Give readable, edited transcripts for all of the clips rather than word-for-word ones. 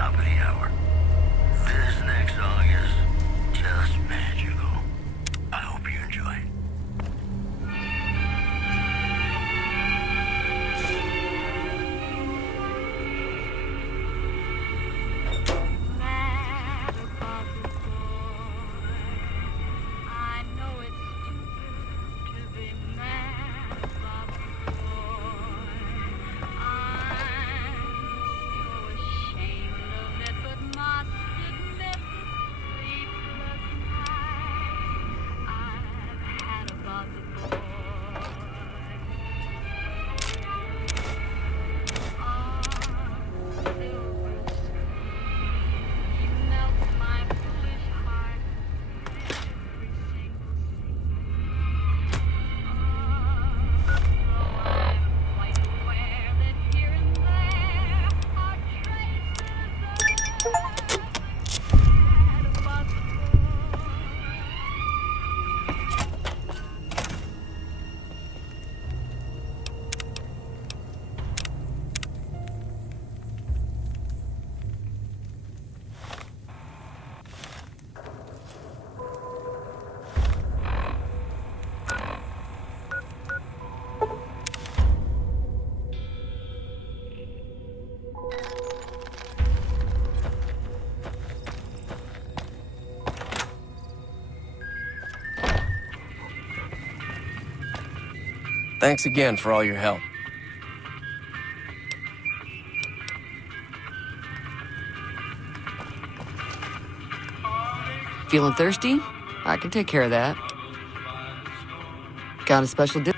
top of the hour. This next song is just magical. I hope you enjoy. Mad about the boy. I know it's stupid to be mad about the boy. I'm so ashamed of it, but must admit the sleepless nights I've had about the boy. Silver you melt my foolish heart every single though I'm quite aware that here and there are traces of mad about the boy. Thanks again for all your help. Feeling thirsty? I can take care of that. Got a special dip?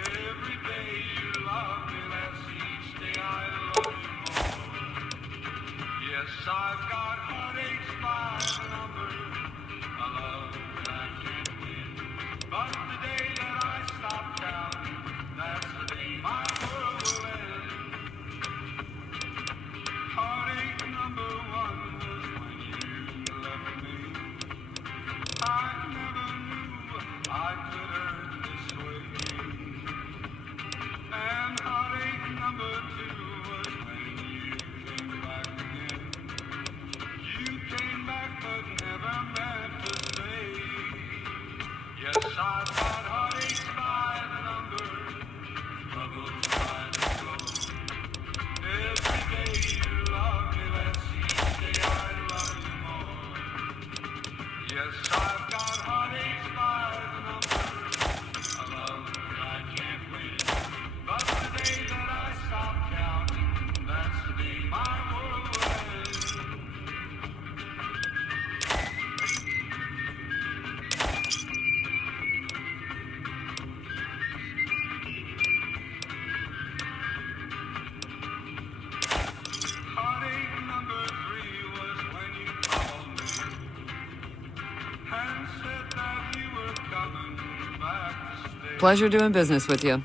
Pleasure doing business with you.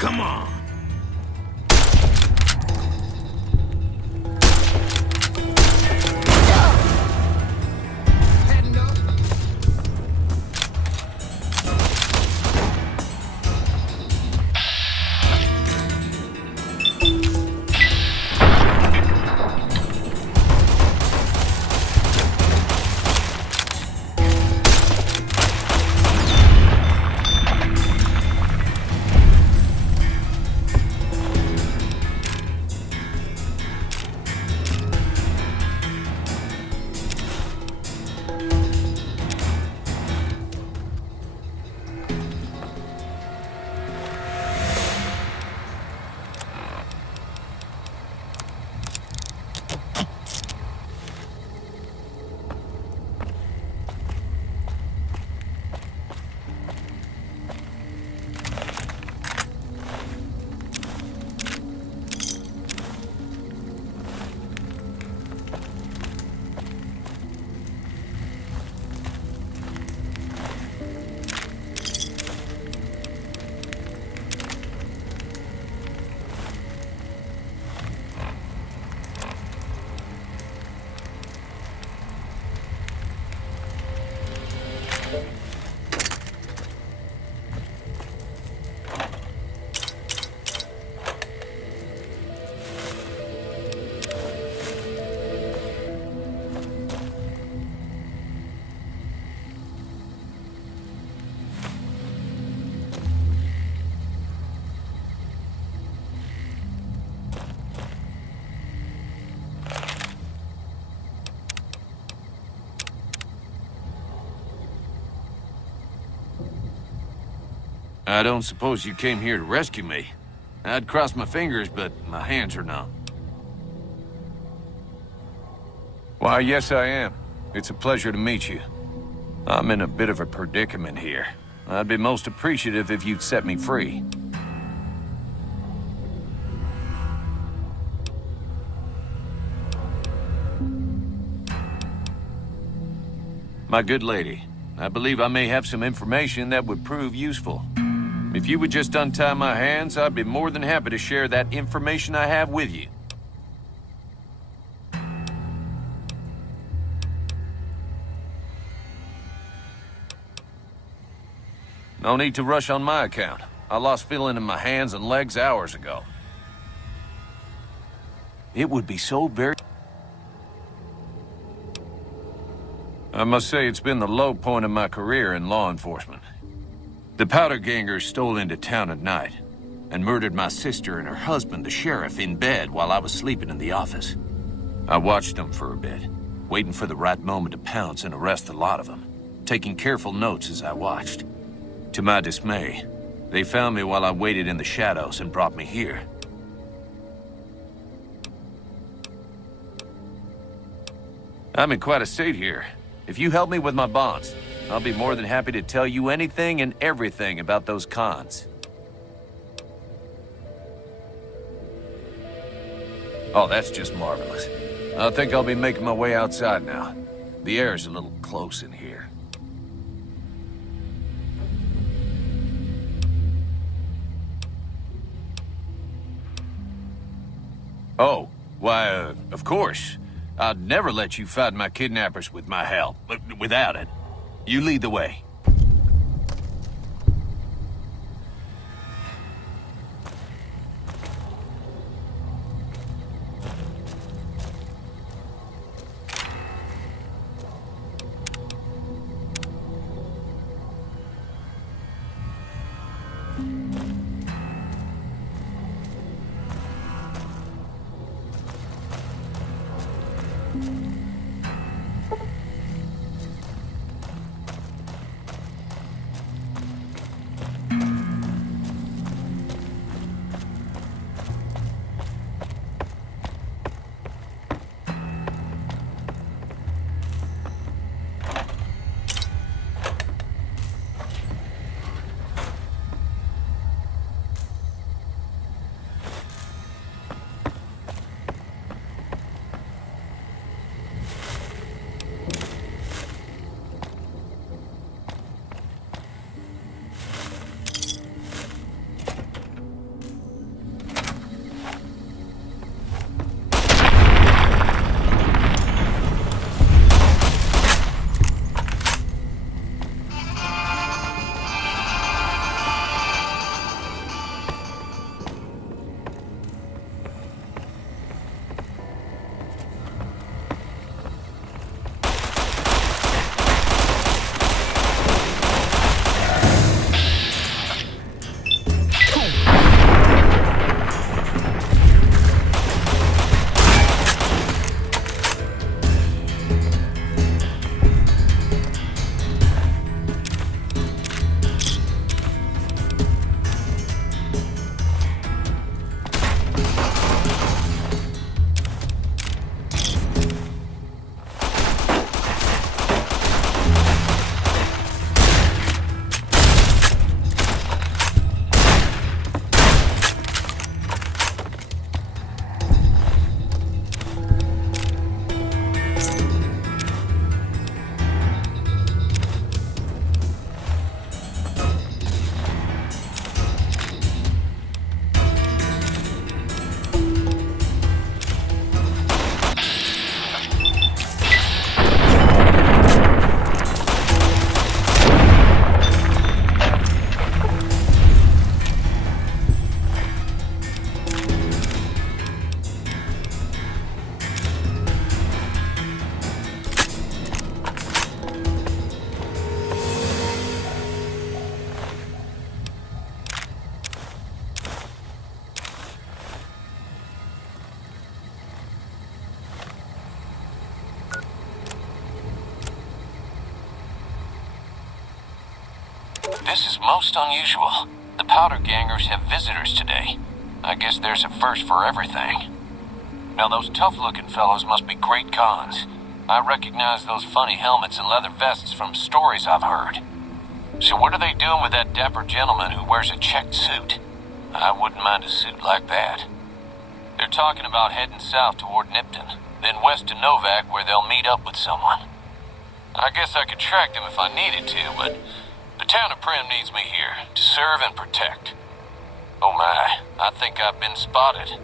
come on. I don't suppose you came here to rescue me. I'd cross my fingers, but my hands are numb. Why, yes I am. It's a pleasure to meet you. I'm in a bit of a predicament here. I'd be most appreciative if you'd set me free. My good lady, I believe I may have some information that would prove useful. If you would just untie my hands, I'd be more than happy to share that information I have with you. No need to rush on my account. I lost feeling in my hands and legs hours ago. It would be so very... I must say it's been the low point of my career in law enforcement. The powder gangers stole into town at night and murdered my sister and her husband, the sheriff, in bed while I was sleeping in the office. I watched them for a bit, waiting for the right moment to pounce and arrest the lot of them, taking careful notes as I watched. To my dismay, they found me while I waited in the shadows and brought me here. I'm in quite a state here. If you help me with my bonds, I'll be more than happy to tell you anything and everything about those cons. Oh, that's just marvelous. I think I'll be making my way outside now. The air's a little close in here. Oh, why, of course. I'd never let you fight my kidnappers with my help, but without it. You lead the way. This is most unusual. The Powder Gangers have visitors today. I guess there's a first for everything. Now, those tough-looking fellows must be great cons. I recognize those funny helmets and leather vests from stories I've heard. So what are they doing with that dapper gentleman who wears a checked suit? I wouldn't mind a suit like that. They're talking about heading south toward Nipton, then west to Novak where they'll meet up with someone. I guess I could track them if I needed to, but the town of Primm needs me here to serve and protect. Oh my, I think I've been spotted.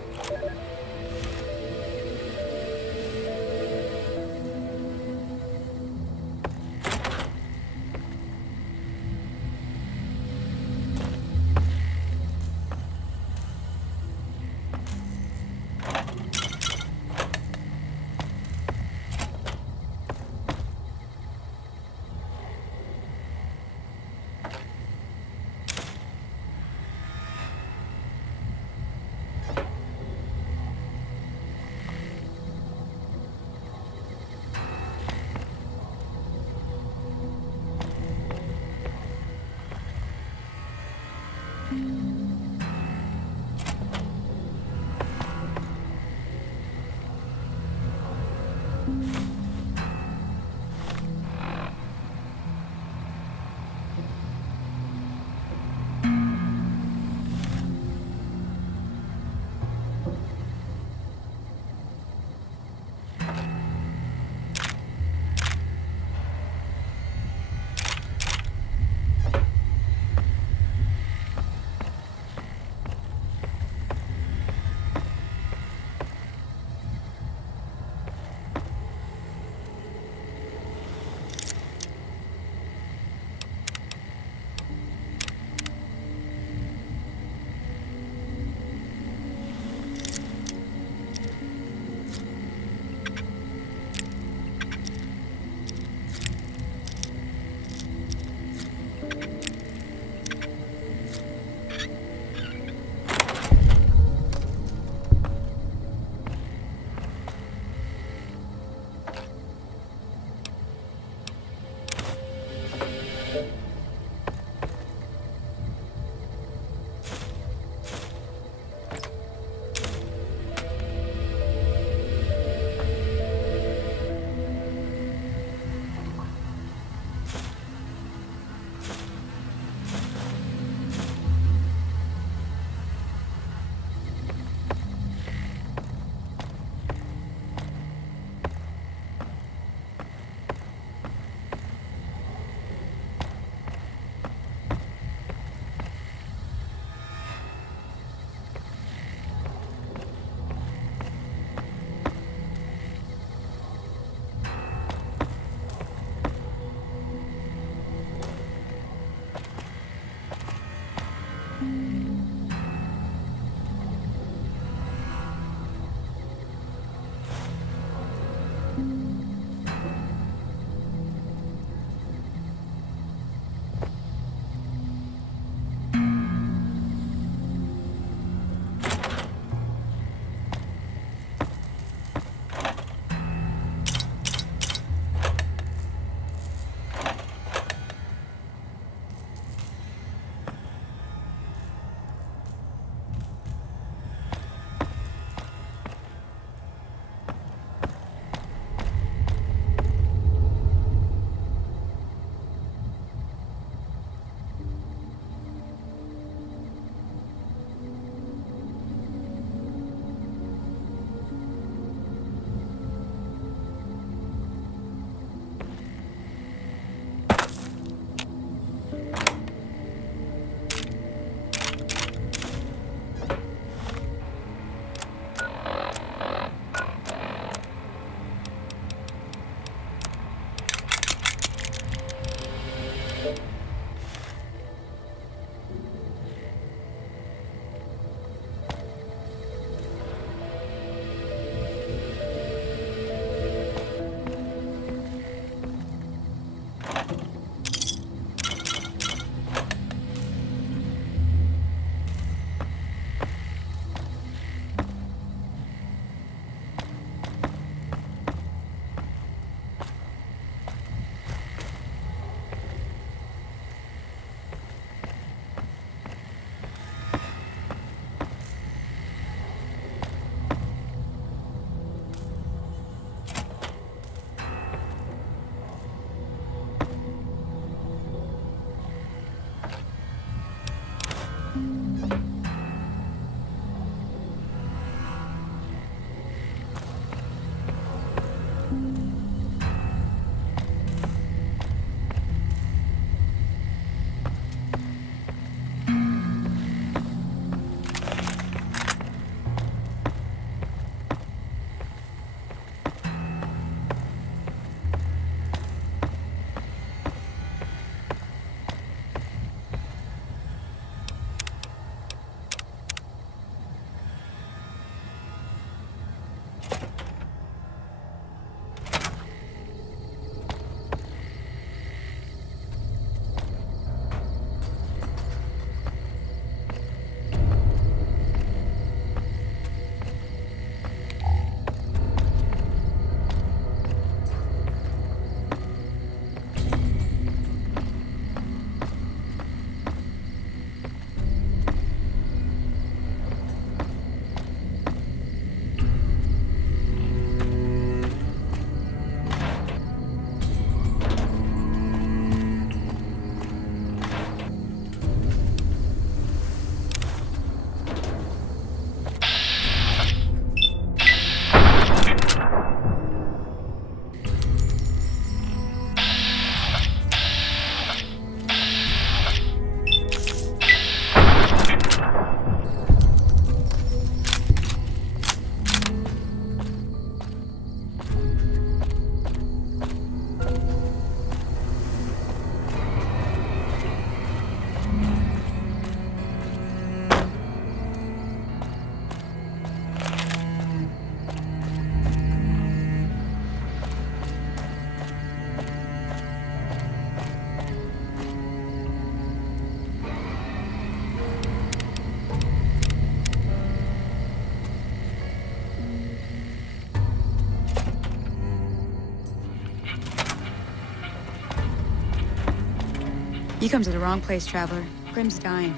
You come to the wrong place, Traveler. Prim's dying.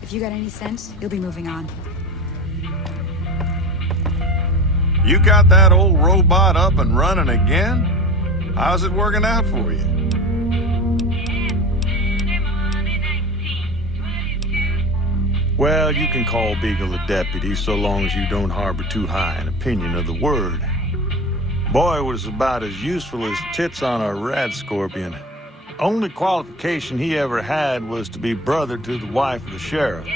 If you got any sense, you'll be moving on. You got that old robot up and running again? How's it working out for you? Well, you can call Beagle a deputy so long as you don't harbor too high an opinion of the word. Boy was about as useful as tits on a rat scorpion. Only qualification he ever had was to be brother to the wife of the sheriff.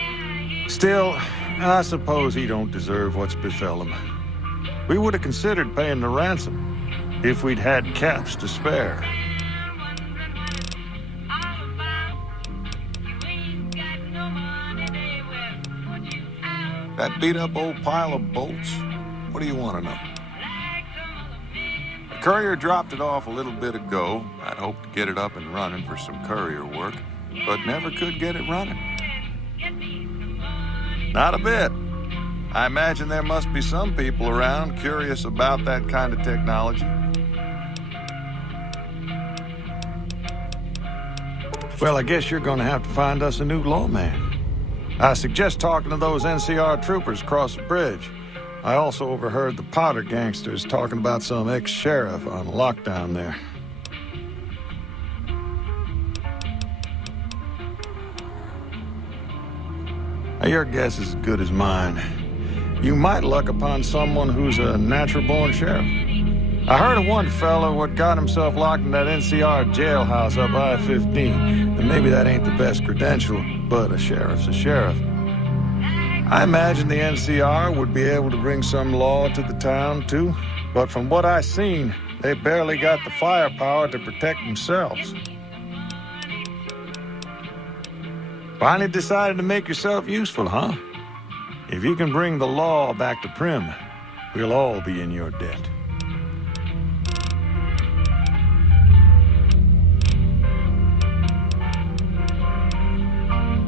Still, I suppose he don't deserve what's befell him. We would have considered paying the ransom if we'd had caps to spare. That beat-up old pile of bolts? What do you want to know? The courier dropped it off a little bit ago. I'd hoped to get it up and running for some courier work, but never could get it running. Not a bit. I imagine there must be some people around curious about that kind of technology. Well, I guess you're going to have to find us a new lawman. I suggest talking to those NCR troopers across the bridge. I also overheard the Powder gangsters talking about some ex-sheriff on lockdown there. Now, your guess is as good as mine. You might luck upon someone who's a natural-born sheriff. I heard of one fellow what got himself locked in that NCR jailhouse up I-15. And maybe that ain't the best credential, but a sheriff's a sheriff. I imagine the NCR would be able to bring some law to the town, too. But from what I seen, they barely got the firepower to protect themselves. Finally decided to make yourself useful, huh? If you can bring the law back to Prim, we'll all be in your debt.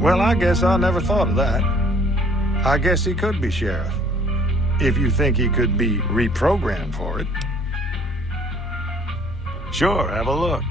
Well, I guess I never thought of that. I guess he could be sheriff. If you think he could be reprogrammed for it. Sure, have a look.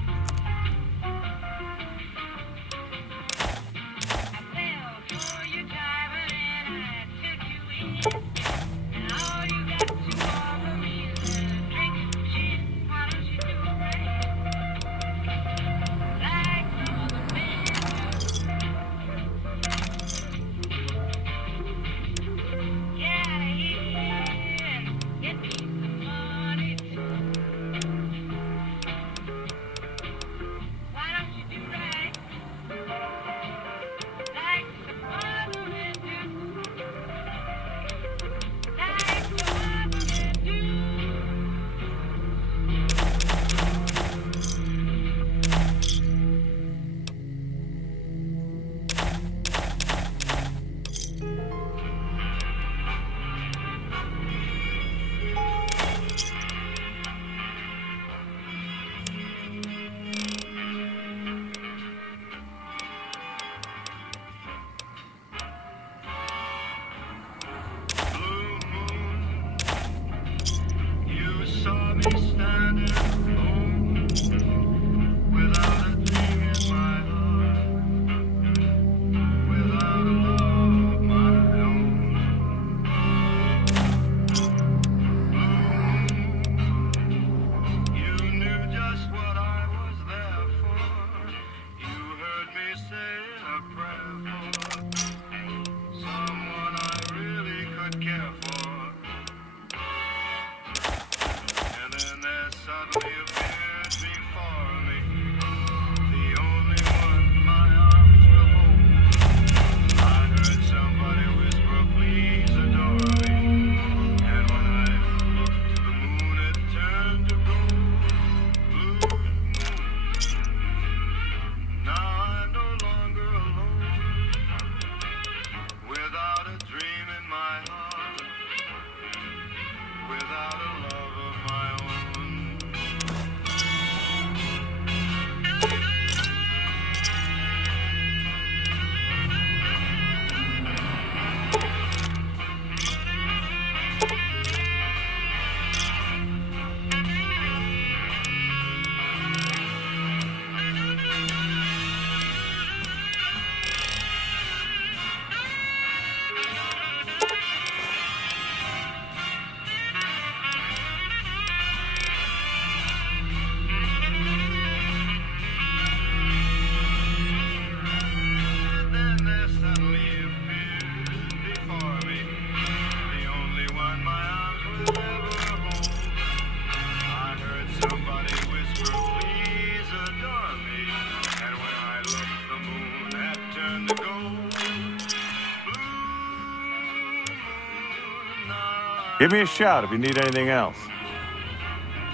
Give me a shout if you need anything else.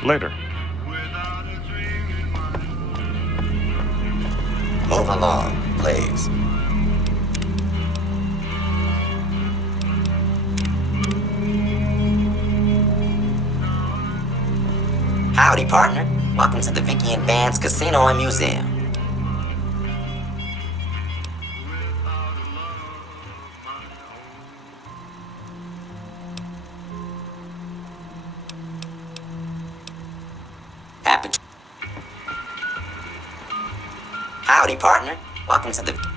Later. Move along, please. Howdy, partner. Welcome to the Vicky and Vance Casino and Museum. Howdy, partner. Welcome to the...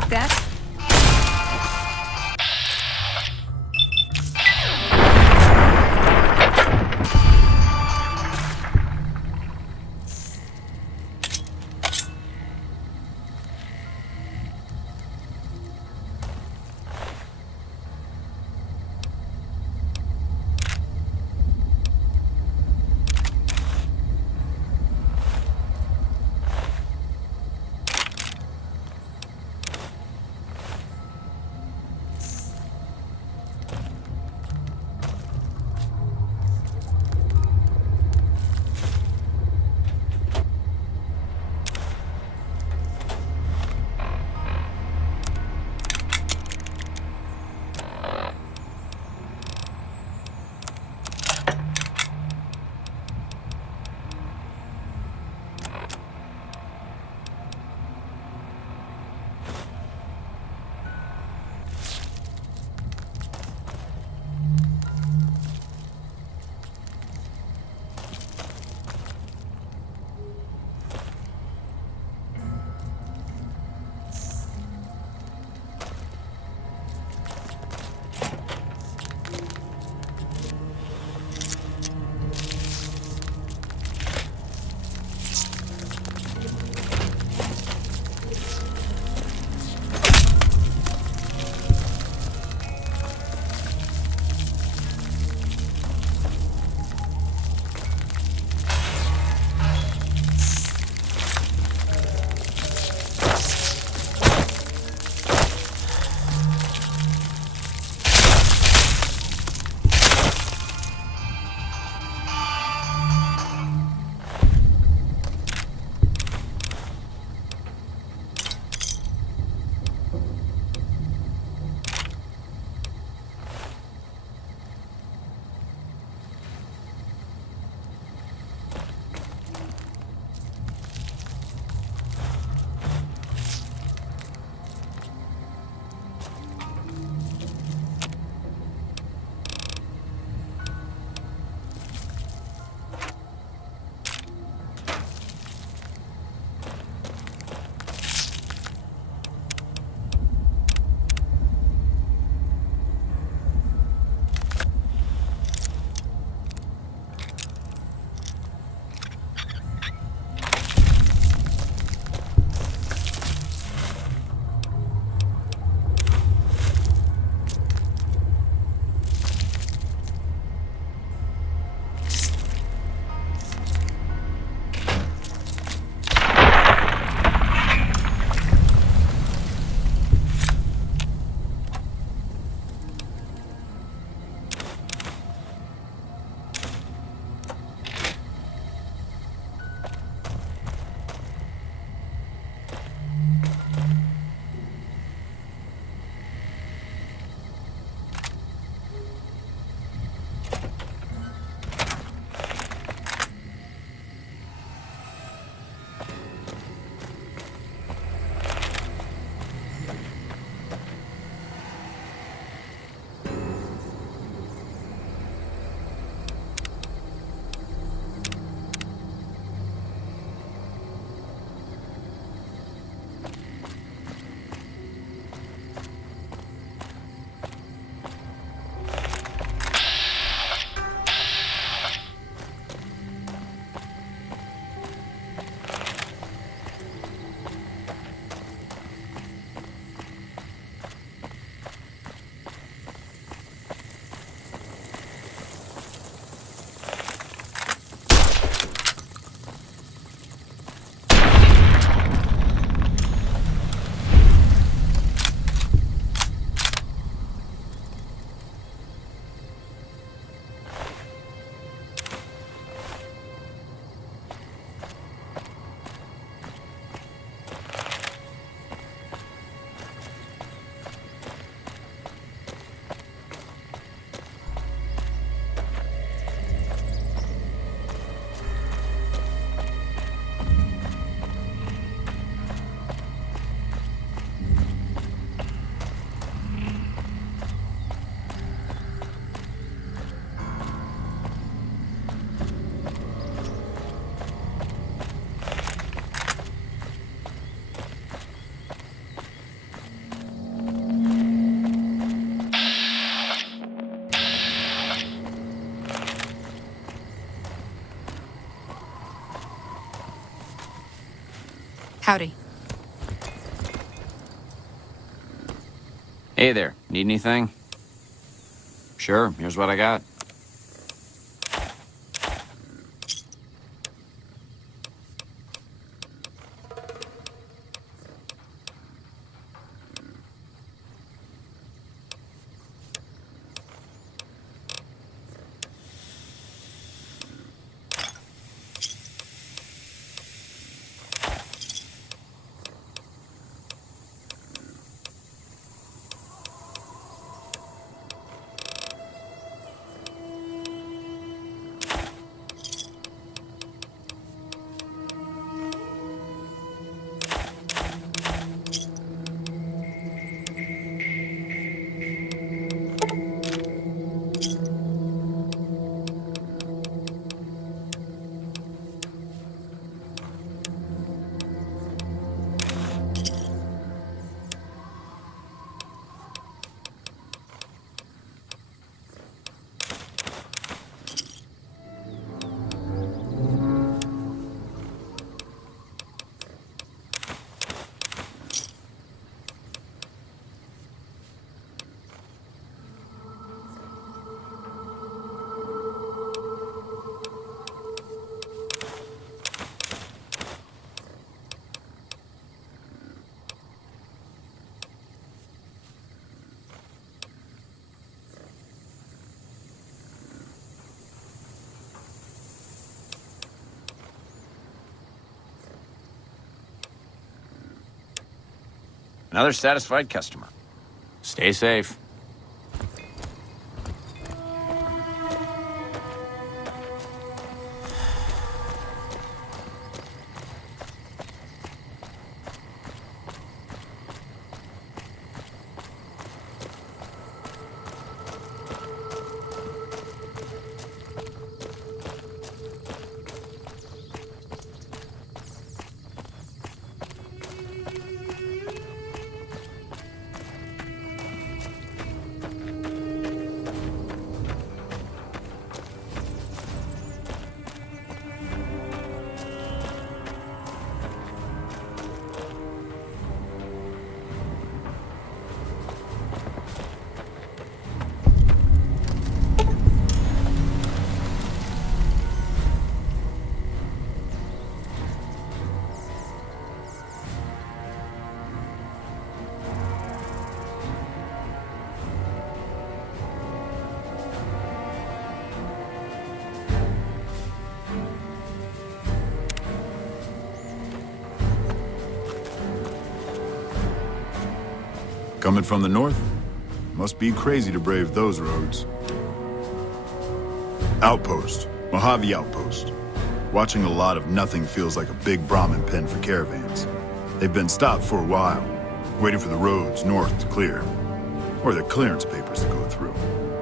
like that? Howdy. Hey there, need anything? Sure, here's what I got. Another satisfied customer. Stay safe. Coming from the north? Must be crazy to brave those roads. Outpost. Mojave Outpost. Watching a lot of nothing feels like a big Brahmin pen for caravans. They've been stopped for a while, waiting for the roads north to clear. Or their clearance papers to go through.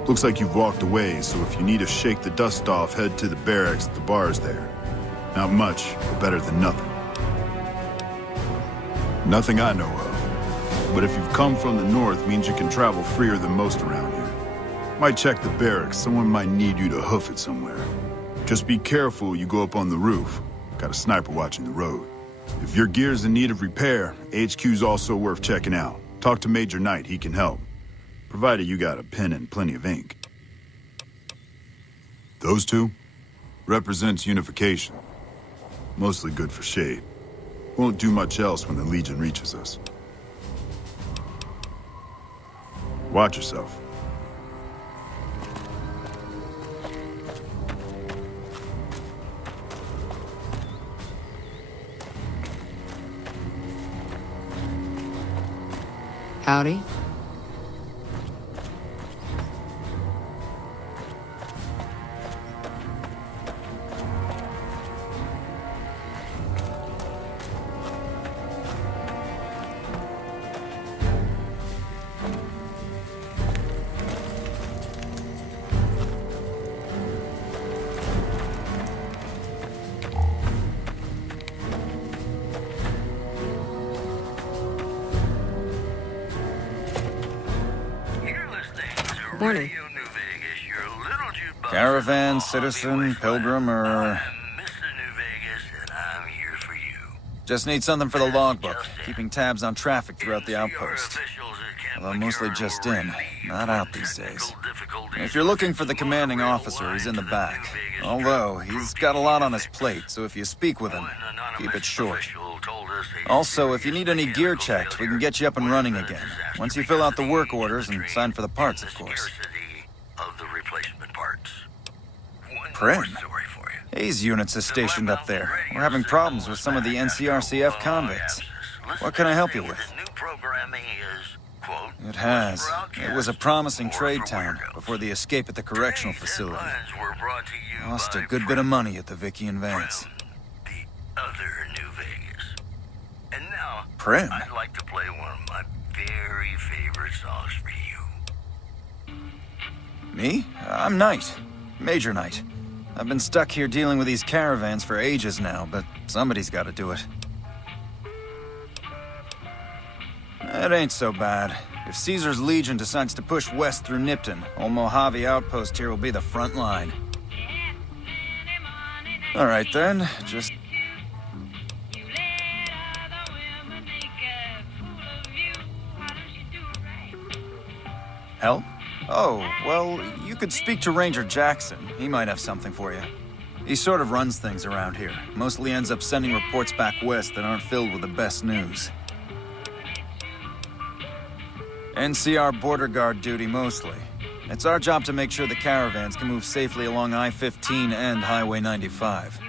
Looks like you've walked away, so if you need to shake the dust off, head to the barracks at the bars there. Not much, but better than nothing. Nothing I know of. But if you've come from the north, means you can travel freer than most around here. Might check the barracks, someone might need you to hoof it somewhere. Just be careful you go up on the roof. Got a sniper watching the road. If your gear's in need of repair, HQ's also worth checking out. Talk to Major Knight, he can help. Provided you got a pen and plenty of ink. Those two? Represents unification. Mostly good for shade. Won't do much else when the Legion reaches us. Watch yourself. Howdy. Morning. Caravan, citizen, pilgrim, or... I'm Mr. New Vegas, and I'm here for you. Just need something for the logbook, keeping tabs on traffic throughout the outpost. Although mostly just in, not out these days. If you're looking for the commanding officer, he's in the back. Although, he's got a lot on his plate, so if you speak with him, keep it short. Also, if you need any gear checked, we can get you up and running again. Once you fill out the work orders and sign for the parts, of course. Prim? Hayes units is stationed up there. We're having problems with some of the NCRCF convicts. What can I help you with? It has. It was a promising trade town before the escape at the correctional facility. Lost a good bit of money at the Vicky and Vance. Prim? I'd like to play one of my very favorite songs for you. Me? I'm Knight. Major Knight. I've been stuck here dealing with these caravans for ages now, but somebody's got to do it. It ain't so bad. If Caesar's Legion decides to push west through Nipton, old Mojave Outpost here will be the front line. Alright then, just... Help? Oh, well, you could speak to Ranger Jackson. He might have something for you. He sort of runs things around here. Mostly ends up sending reports back west that aren't filled with the best news. NCR border guard duty mostly. It's our job to make sure the caravans can move safely along I-15 and Highway 95.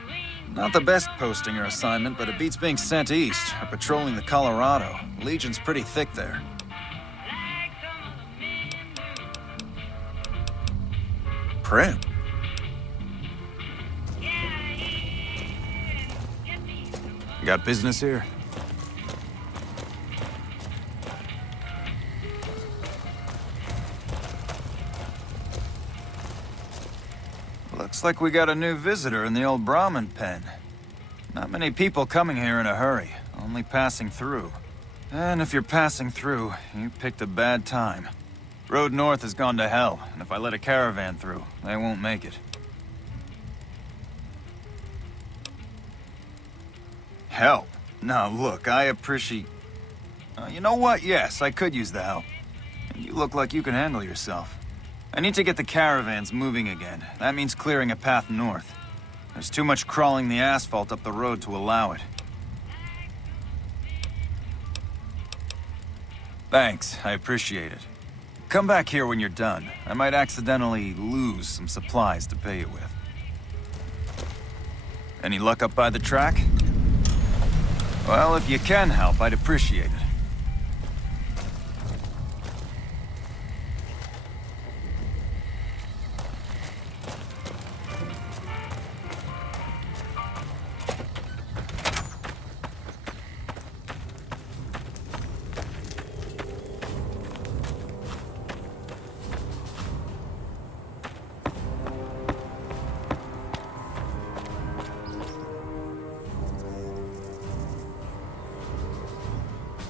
Not the best posting or assignment, but it beats being sent east or patrolling the Colorado. Legion's pretty thick there. Prim? Got business here? Looks like we got a new visitor in the old Brahmin pen. Not many people coming here in a hurry, only passing through. And if you're passing through, you picked a bad time. Road north has gone to hell, and if I let a caravan through, they won't make it. Help? Now look, I appreciate... you know what? Yes, I could use the help. And you look like you can handle yourself. I need to get the caravans moving again. That means clearing a path north. There's too much crawling the asphalt up the road to allow it. Thanks, I appreciate it. Come back here when you're done. I might accidentally lose some supplies to pay you with. Any luck up by the track? Well, if you can help, I'd appreciate it.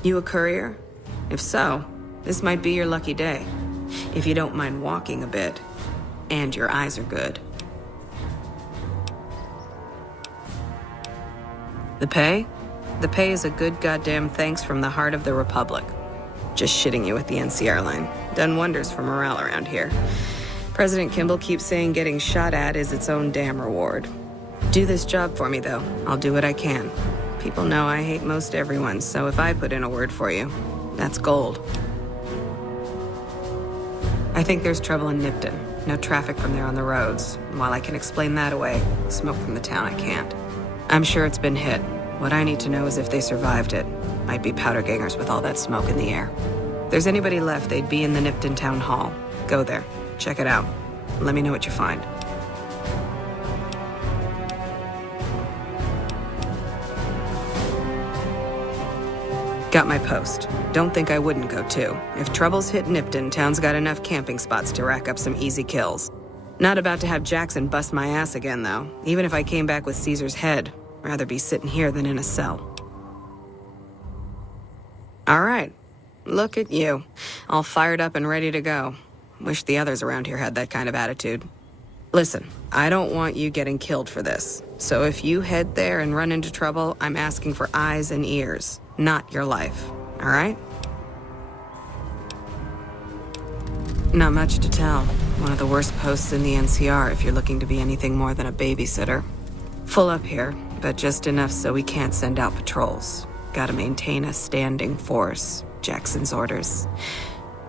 You a courier? If so, this might be your lucky day. If you don't mind walking a bit, and your eyes are good. The pay? The pay is a good goddamn thanks from the heart of the Republic. Just shitting you with the NCR line. Done wonders for morale around here. President Kimball keeps saying getting shot at is its own damn reward. Do this job for me, though. I'll do what I can. People know I hate most everyone, so if I put in a word for you, that's gold. I think there's trouble in Nipton. No traffic from there on the roads. While I can explain that away, smoke from the town I can't. I'm sure it's been hit. What I need to know is if they survived it. Might be powder gangers with all that smoke in the air. If there's anybody left, they'd be in the Nipton Town Hall. Go there. Check it out. Let me know what you find. Got my post. Don't think I wouldn't go too. If trouble's hit Nipton, town's got enough camping spots to rack up some easy kills. Not about to have Jackson bust my ass again, though. Even if I came back with Caesar's head, rather be sitting here than in a cell. All right. Look at you. All fired up and ready to go. Wish the others around here had that kind of attitude. Listen, I don't want you getting killed for this. So if you head there and run into trouble, I'm asking for eyes and ears, not your life. All right? Not much to tell. One of the worst posts in the NCR if you're looking to be anything more than a babysitter. Full up here, but just enough so we can't send out patrols. Gotta maintain a standing force. Jackson's orders.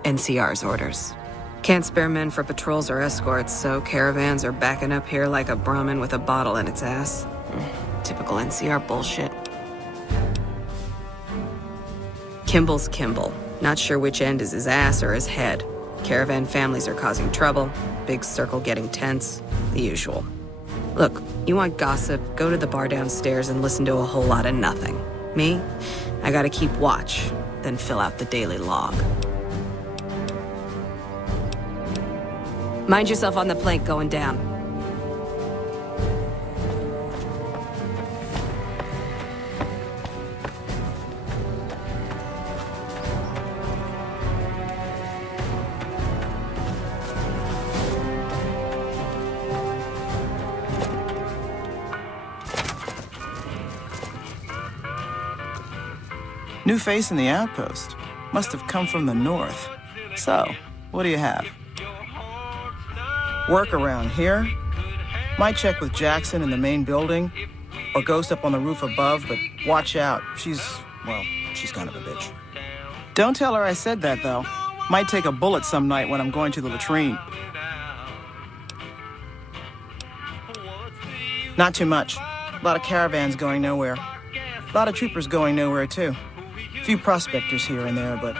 NCR's orders. Can't spare men for patrols or escorts, so caravans are backing up here like a Brahmin with a bottle in its ass. Typical NCR bullshit. Kimball's Kimball. Not sure which end is his ass or his head. Caravan families are causing trouble. Big circle getting tense. The usual. Look, you want gossip, go to the bar downstairs and listen to a whole lot of nothing. Me? I gotta keep watch, then fill out the daily log. Mind yourself on the plank going down. New face in the outpost. Must have come from the north. So, what do you have? Work around here? Might check with Jackson in the main building, or Ghost up on the roof above, but watch out. She's kind of a bitch. Don't tell her I said that, though. Might take a bullet some night when I'm going to the latrine. Not too much. A lot of caravans going nowhere. A lot of troopers going nowhere, too. Few prospectors here and there, but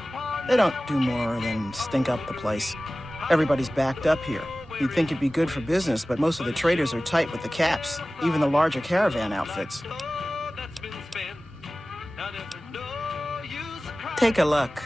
they don't do more than stink up the place. Everybody's backed up here. You'd think it'd be good for business, but most of the traders are tight with the caps, even the larger caravan outfits. Take a look.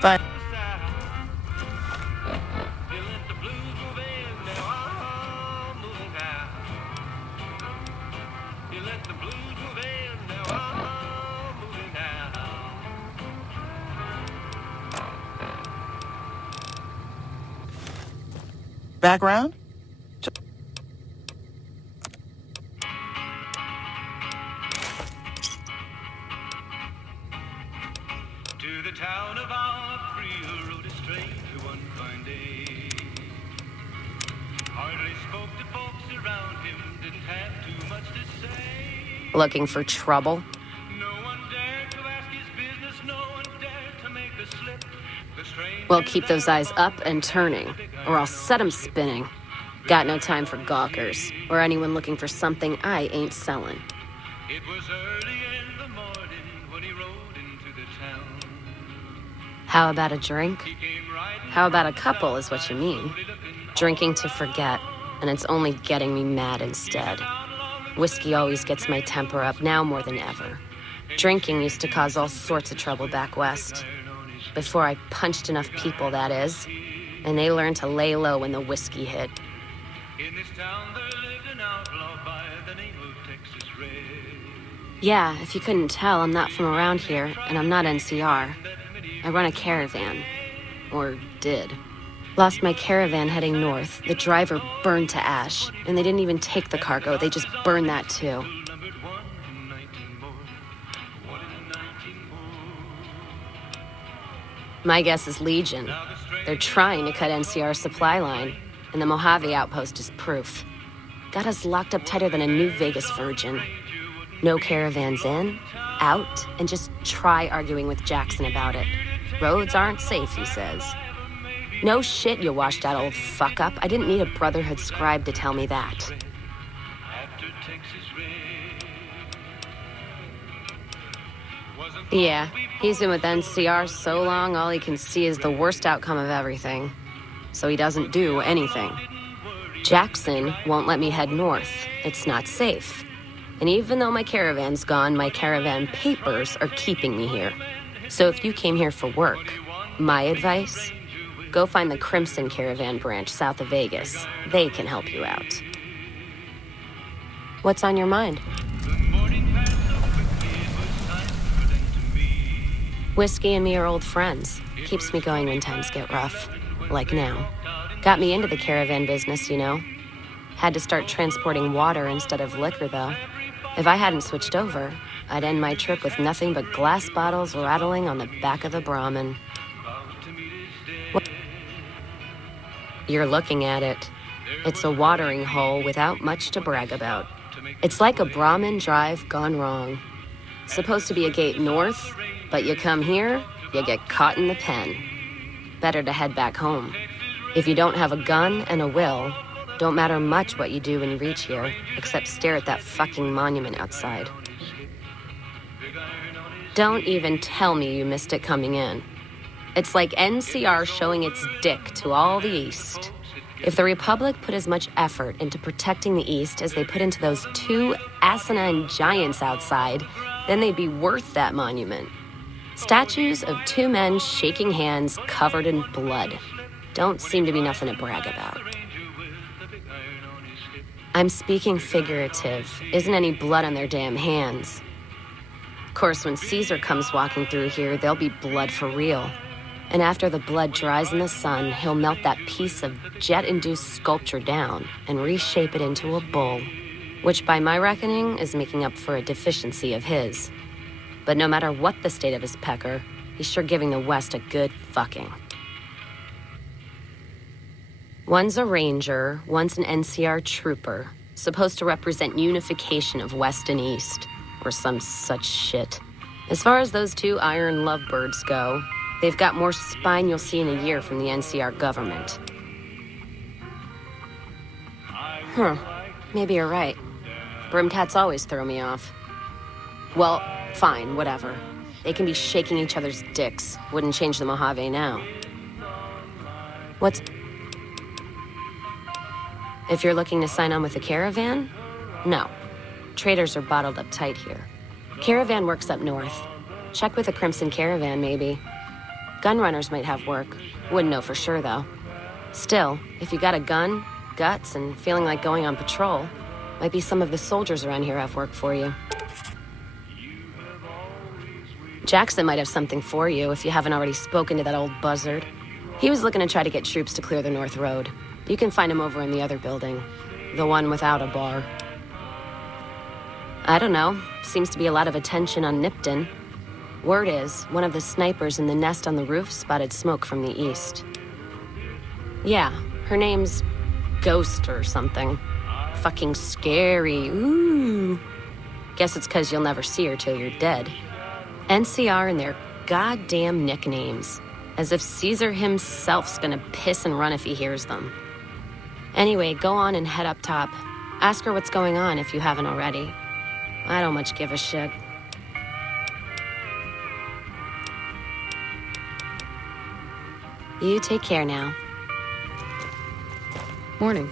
Fine. Background? To the town of April rode a stranger one fine day. Hardly spoke to folks around him, didn't have too much to say. Looking for trouble? No one dared to ask his business, no one dared to make a slip. Well, keep those eyes up and turning, or I'll set 'em spinning. Got no time for gawkers, or anyone looking for something I ain't selling. It was early in the morning when he rode into the town. How about a drink? How about a couple is what you mean. Drinking to forget, and it's only getting me mad instead. Whiskey always gets my temper up, now more than ever. Drinking used to cause all sorts of trouble back west. Before I punched enough people, that is. And they learned to lay low when the whiskey hit. In this town there lived an outlaw by the name of Texas Red. Yeah, if you couldn't tell, I'm not from around here, and I'm not NCR. I run a caravan. Or did. Lost my caravan heading north. The driver burned to ash. And they didn't even take the cargo, they just burned that too. My guess is Legion. They're trying to cut NCR's supply line, and the Mojave outpost is proof. Got us locked up tighter than a New Vegas virgin. No caravans in, out, and just try arguing with Jackson about it. Roads aren't safe, he says. No shit, you washed out old fuck-up. I didn't need a Brotherhood scribe to tell me that. Yeah, he's been with NCR so long, all he can see is the worst outcome of everything. So he doesn't do anything. Jackson won't let me head north. It's not safe. And even though my caravan's gone, my caravan papers are keeping me here. So if you came here for work, my advice, go find the Crimson Caravan branch south of Vegas. They can help you out. What's on your mind? Whiskey and me are old friends. Keeps me going when times get rough. Like now. Got me into the caravan business, you know. Had to start transporting water instead of liquor, though. If I hadn't switched over, I'd end my trip with nothing but glass bottles rattling on the back of the Brahmin. You're looking at it. It's a watering hole without much to brag about. It's like a Brahmin drive gone wrong. Supposed to be a gate north, but you come here, you get caught in the pen. Better to head back home. If you don't have a gun and a will, don't matter much what you do when you reach here, except stare at that fucking monument outside. Don't even tell me you missed it coming in. It's like NCR showing its dick to all the East. If the Republic put as much effort into protecting the East as they put into those two asinine giants outside, then they'd be worth that monument. Statues of two men shaking hands covered in blood. Don't seem to be nothing to brag about. I'm speaking figurative. Isn't any blood on their damn hands. Of course, when Caesar comes walking through here, there'll be blood for real. And after the blood dries in the sun, he'll melt that piece of jet-induced sculpture down and reshape it into a bull, which by my reckoning is making up for a deficiency of his. But no matter what the state of his pecker, he's sure giving the West a good fucking. One's a ranger, one's an NCR trooper, supposed to represent unification of West and East, or some such shit. As far as those two iron lovebirds go, they've got more spine you'll see in a year from the NCR government. Maybe you're right. Brimtats always throw me off. Well, fine, whatever. They can be shaking each other's dicks. Wouldn't change the Mojave now. If you're looking to sign on with the caravan? No. Traders are bottled up tight here. Caravan works up north. Check with the Crimson Caravan, maybe. Gunrunners might have work. Wouldn't know for sure, though. Still, if you got a gun, guts, and feeling like going on patrol, might be some of the soldiers around here have work for you. Jackson might have something for you if you haven't already spoken to that old buzzard. He was looking to try to get troops to clear the North Road. You can find him over in the other building. The one without a bar. I don't know. Seems to be a lot of attention on Nipton. Word is, one of the snipers in the nest on the roof spotted smoke from the east. Yeah, her name's Ghost or something. Fucking scary. Ooh. Guess it's 'cause you'll never see her till you're dead. NCR and their goddamn nicknames. As if Caesar himself's gonna piss and run if he hears them. Anyway, go on and head up top. Ask her what's going on if you haven't already. I don't much give a shit. You take care now. Morning.